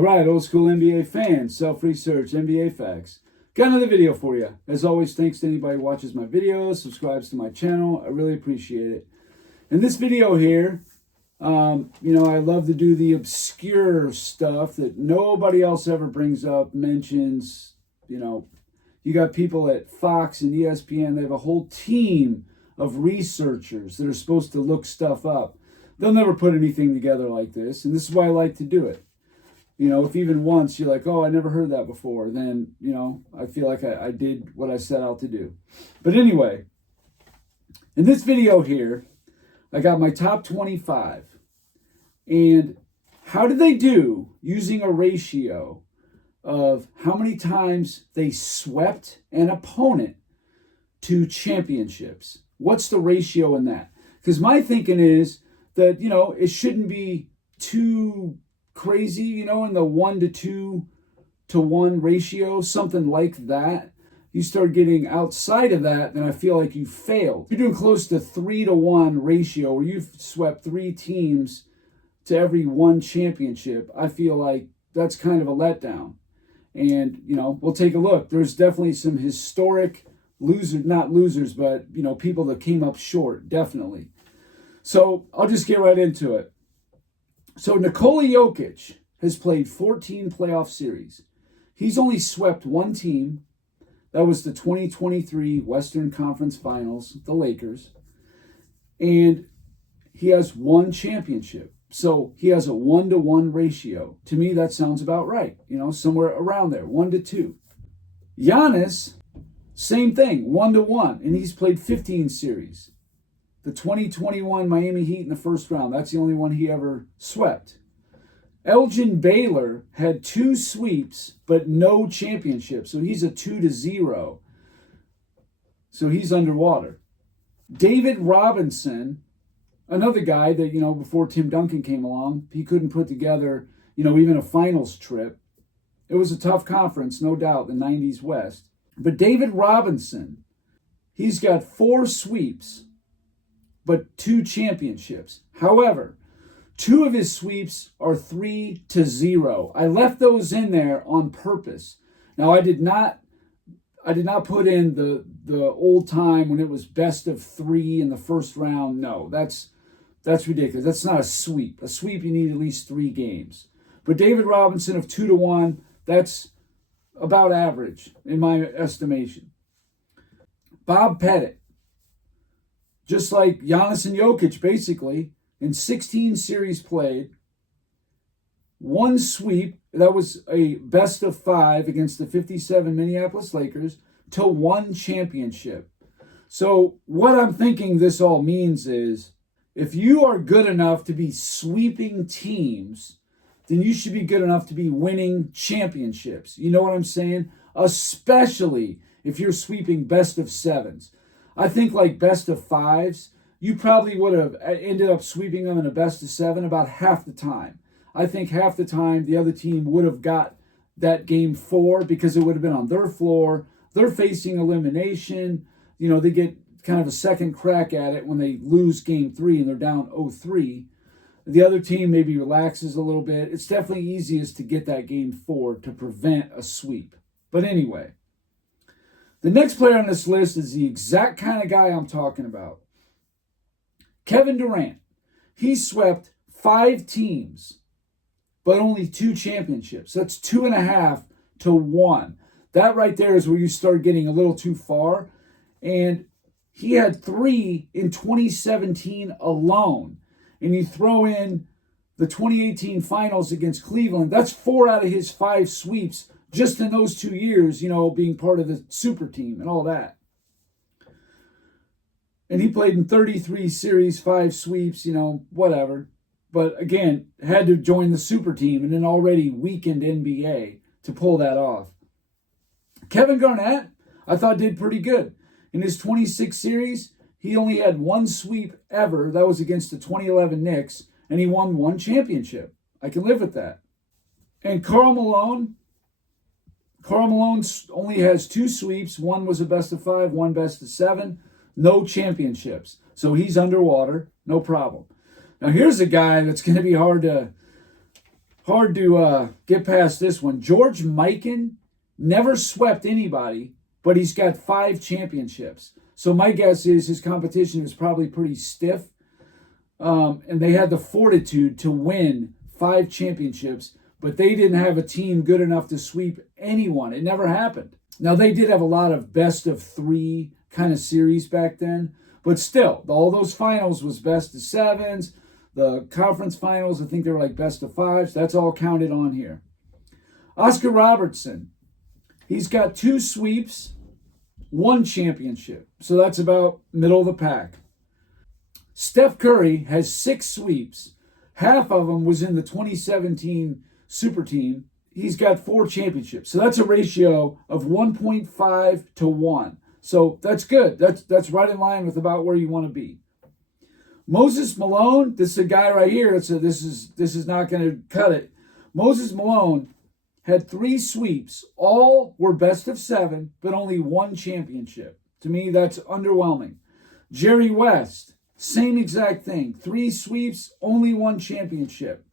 All right, old school NBA fans, self-research, NBA facts. Got another video for you. As always, thanks to anybody who watches my videos, subscribes to my channel. I really appreciate it. In this video here, I love to do the obscure stuff that nobody else ever brings up, mentions. You got people at Fox and ESPN, they have a whole team of researchers that are supposed to look stuff up. They'll never put anything together like this, and this is why I like to do it. If even once you're like, oh, I never heard that before, then, I feel like I did what I set out to do. But anyway, in this video here, I got my top 25. And how did they do using a ratio of how many times they swept an opponent to championships? What's the ratio in that? Because my thinking is that, it shouldn't be too crazy, in the 1-to-2 to 1 ratio, something like that. You start getting outside of that, then I feel like you failed. You're doing close to 3-to-1 ratio where you've swept 3 teams to every 1 championship. I feel like that's kind of a letdown. And, we'll take a look. There's definitely some historic not losers, but, people that came up short, definitely. So I'll just get right into it. So Nikola Jokic has played 14 playoff series. He's only swept 1 team. That was the 2023 Western Conference Finals, the Lakers. And he has 1 championship. So he has a 1-to-1 ratio. To me, that sounds about right. Somewhere around there, 1-to-2. Giannis, same thing, 1-to-1. And he's played 15 series. The 2021 Miami Heat in the first round, that's the only one he ever swept. Elgin Baylor had 2 sweeps, but no championship. So he's a 2-to-0. So he's underwater. David Robinson, another guy that, before Tim Duncan came along, he couldn't put together, even a finals trip. It was a tough conference, no doubt, the 90s West. But David Robinson, he's got 4 sweeps, but 2 championships. However, 2 of his sweeps are 3-to-0. I left those in there on purpose. Now, I did not put in the old time when it was best of 3 in the first round. No, that's ridiculous. That's not a sweep. A sweep, you need at least 3 games. But David Robinson of 2-to-1, that's about average in my estimation. Bob Pettit, just like Giannis and Jokic, basically, in 16 series played, 1 sweep, that was a best of 5 against the 57 Minneapolis Lakers, to 1 championship. So what I'm thinking this all means is, if you are good enough to be sweeping teams, then you should be good enough to be winning championships. You know what I'm saying? Especially if you're sweeping best of 7s. I think like best of 5s, you probably would have ended up sweeping them in a best of 7 about half the time. I think half the time the other team would have got that game 4 because it would have been on their floor. They're facing elimination. They get kind of a second crack at it when they lose game 3 and they're down 0-3. The other team maybe relaxes a little bit. It's definitely easiest to get that game 4 to prevent a sweep. But anyway, the next player on this list is the exact kind of guy I'm talking about. Kevin Durant. He swept 5 teams, but only 2 championships. That's 2.5-to-1. That right there is where you start getting a little too far. And he had 3 in 2017 alone. And you throw in the 2018 finals against Cleveland, that's 4 out of his 5 sweeps just in those 2 years, being part of the super team and all that. And he played in 33 series, 5 sweeps, whatever. But again, had to join the super team in an already weakened NBA to pull that off. Kevin Garnett, I thought did pretty good. In his 26 series, he only had 1 sweep ever. That was against the 2011 Knicks, and he won 1 championship. I can live with that. And Karl Malone only has 2 sweeps. 1 was a best of 5, 1 best of 7. No championships. So he's underwater, no problem. Now here's a guy that's going to be hard hard to get past this one. George Mikan never swept anybody, but he's got 5 championships. So my guess is his competition was probably pretty stiff. And they had the fortitude to win 5 championships, but they didn't have a team good enough to sweep anyone. It never happened. Now, they did have a lot of best of 3 kind of series back then, but still, all those finals was best of 7s. The conference finals, I think they were like best of 5s. That's all counted on here. Oscar Robertson, he's got 2 sweeps, 1 championship. So that's about middle of the pack. Steph Curry has 6 sweeps. Half of them was in the 2017 Super Team. He's got 4 championships. So that's a ratio of 1.5 to 1. So that's good. That's right in line with about where you want to be. Moses Malone, this is a guy right here. So this is not going to cut it. Moses Malone had 3 sweeps. All were best of 7, but only 1 championship. To me, that's underwhelming. Jerry West, same exact thing. 3 sweeps, only 1 championship.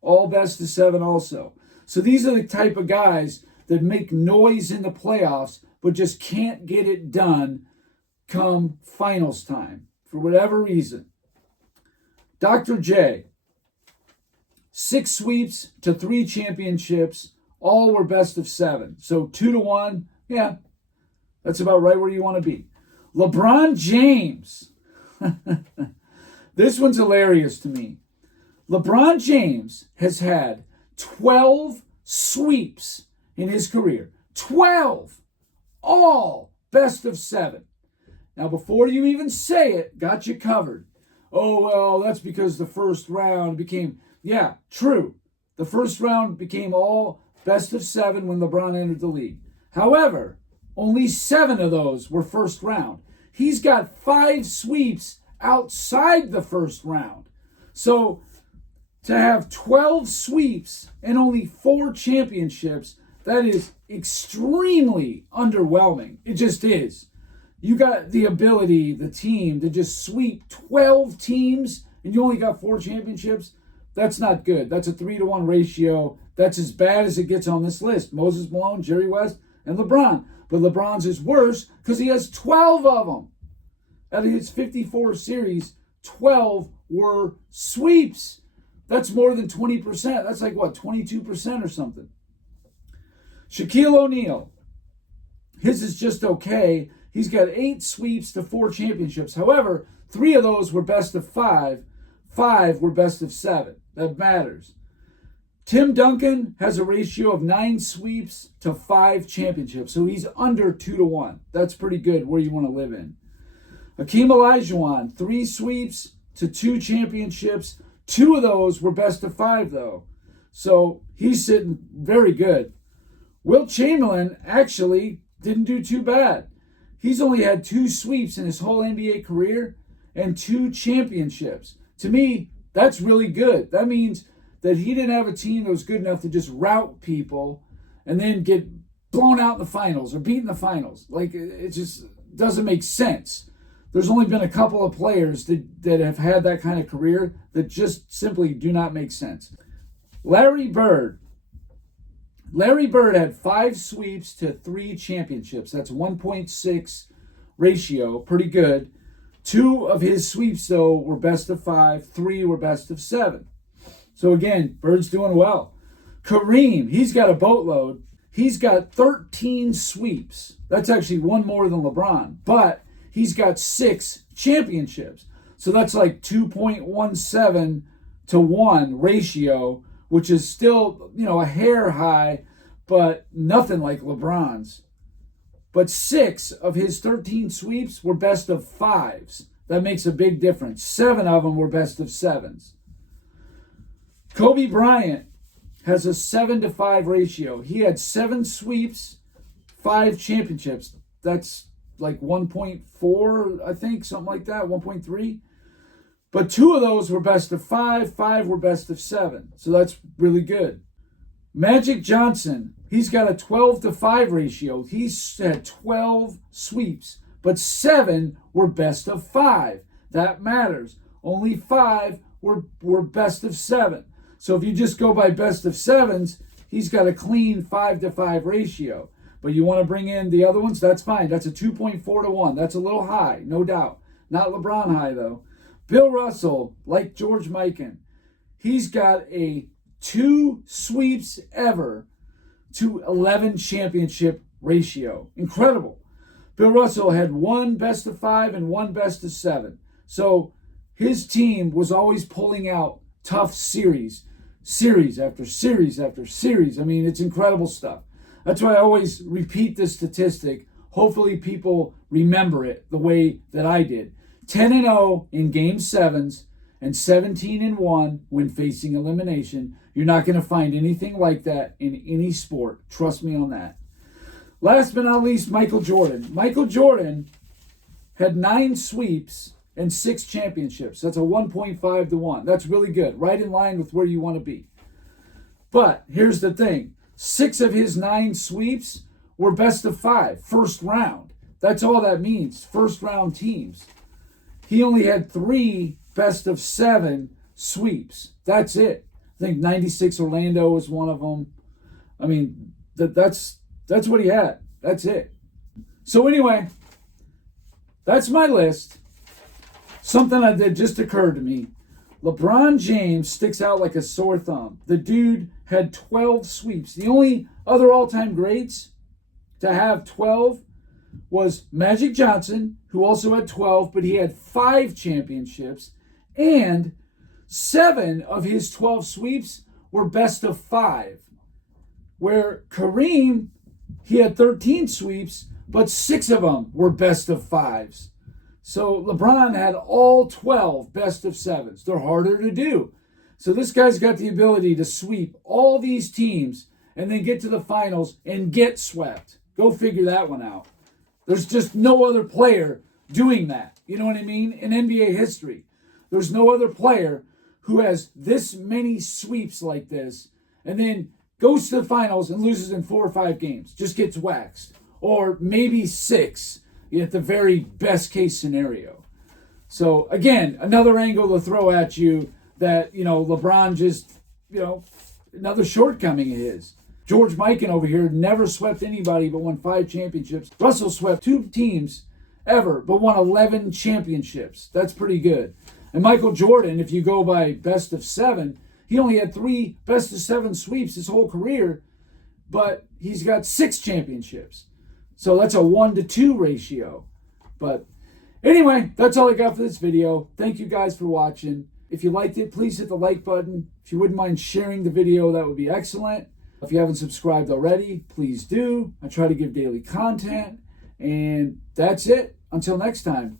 All best of 7 also. So these are the type of guys that make noise in the playoffs, but just can't get it done come finals time for whatever reason. Dr. J, 6 sweeps to 3 championships. All were best of 7. So 2 to 1, yeah, that's about right where you want to be. LeBron James. This one's hilarious to me. LeBron James has had 12 sweeps in his career. 12! All best of 7. Now, before you even say it, got you covered. Oh, well, that's because the first round became... Yeah, true. The first round became all best of 7 when LeBron entered the league. However, only 7 of those were first round. He's got 5 sweeps outside the first round. So to have 12 sweeps and only 4 championships, that is extremely underwhelming. It just is. You got the ability, the team, to just sweep 12 teams and you only got 4 championships. That's not good. That's a 3 to 1 ratio. That's as bad as it gets on this list. Moses Malone, Jerry West, and LeBron. But LeBron's is worse because he has 12 of them. Out of his 54 series, 12 were sweeps. That's more than 20%. That's like, what, 22% or something. Shaquille O'Neal, his is just okay. He's got 8 sweeps to 4 championships. However, 3 of those were best of 5. 5 were best of 7. That matters. Tim Duncan has a ratio of 9 sweeps to 5 championships. So he's under 2 to 1. That's pretty good where you want to live in. Hakeem Olajuwon, 3 sweeps to 2 championships. 2 of those were best of 5, though. So he's sitting very good. Wilt Chamberlain actually didn't do too bad. He's only had 2 sweeps in his whole NBA career and 2 championships. To me, that's really good. That means that he didn't have a team that was good enough to just rout people and then get blown out in the finals or beat in the finals. Like, it just doesn't make sense. There's only been a couple of players that have had that kind of career that just simply do not make sense. Larry Bird. Larry Bird had 5 sweeps to 3 championships. That's 1.6 ratio. Pretty good. 2 of his sweeps, though, were best of 5. 3 were best of 7. So, again, Bird's doing well. Kareem, he's got a boatload. He's got 13 sweeps. That's actually 1 more than LeBron. But he's got 6 championships. So that's like 2.17 to 1 ratio, which is still, a hair high, but nothing like LeBron's. But 6 of his 13 sweeps were best of 5s. That makes a big difference. 7 of them were best of 7s. Kobe Bryant has a 7 to 5 ratio. He had 7 sweeps, 5 championships. That's like 1.4, I think, something like that, 1.3. But 2 of those were best of 5, 5 were best of 7. So that's really good. Magic Johnson, he's got a 12 to 5 ratio. He's had 12 sweeps, but 7 were best of 5. That matters. Only 5 were best of 7. So if you just go by best of sevens, he's got a clean 5-to-5 ratio. But you want to bring in the other ones, that's fine. That's a 2.4-to-1. That's a little high, no doubt. Not LeBron high, though. Bill Russell, like George Mikan, he's got a 2 sweeps ever to 11 championship ratio. Incredible. Bill Russell had 1 best of 5 and 1 best of 7. So his team was always pulling out tough series after series after series. I mean, it's incredible stuff. That's why I always repeat this statistic. Hopefully people remember it the way that I did. 10-0 in game 7s and 17-1 when facing elimination. You're not going to find anything like that in any sport. Trust me on that. Last but not least, Michael Jordan. Michael Jordan had 9 sweeps and 6 championships. That's a 1.5-to-1. That's really good. Right in line with where you want to be. But here's the thing. 6 of his 9 sweeps were best of 5, first round. That's all that means, first round teams. He only had 3 best of 7 sweeps. That's it. I think 96 Orlando was one of them. I mean, that's what he had. That's it. So anyway, that's my list. Something that just occurred to me. LeBron James sticks out like a sore thumb. The dude had 12 sweeps. The only other all-time greats to have 12 was Magic Johnson, who also had 12, but he had 5 championships, and 7 of his 12 sweeps were best of 5. Where Kareem, he had 13 sweeps, but 6 of them were best of 5s. So LeBron had all 12 best of 7s. They're harder to do. So this guy's got the ability to sweep all these teams and then get to the finals and get swept. Go figure that one out. There's just no other player doing that. You know what I mean? In NBA history, there's no other player who has this many sweeps like this and then goes to the finals and loses in 4 or 5 games. Just gets waxed. Or maybe 6 at the very best case scenario. So again, another angle to throw at you that, LeBron just, another shortcoming of his. George Mikan over here never swept anybody but won 5 championships. Russell swept 2 teams ever but won 11 championships. That's pretty good. And Michael Jordan, if you go by best of 7, he only had 3 best of 7 sweeps his whole career, but he's got 6 championships. So that's a 1-to-2 ratio. But anyway, that's all I got for this video. Thank you guys for watching. If you liked it, please hit the like button. If you wouldn't mind sharing the video, that would be excellent. If you haven't subscribed already, please do. I try to give daily content. And that's it. Until next time.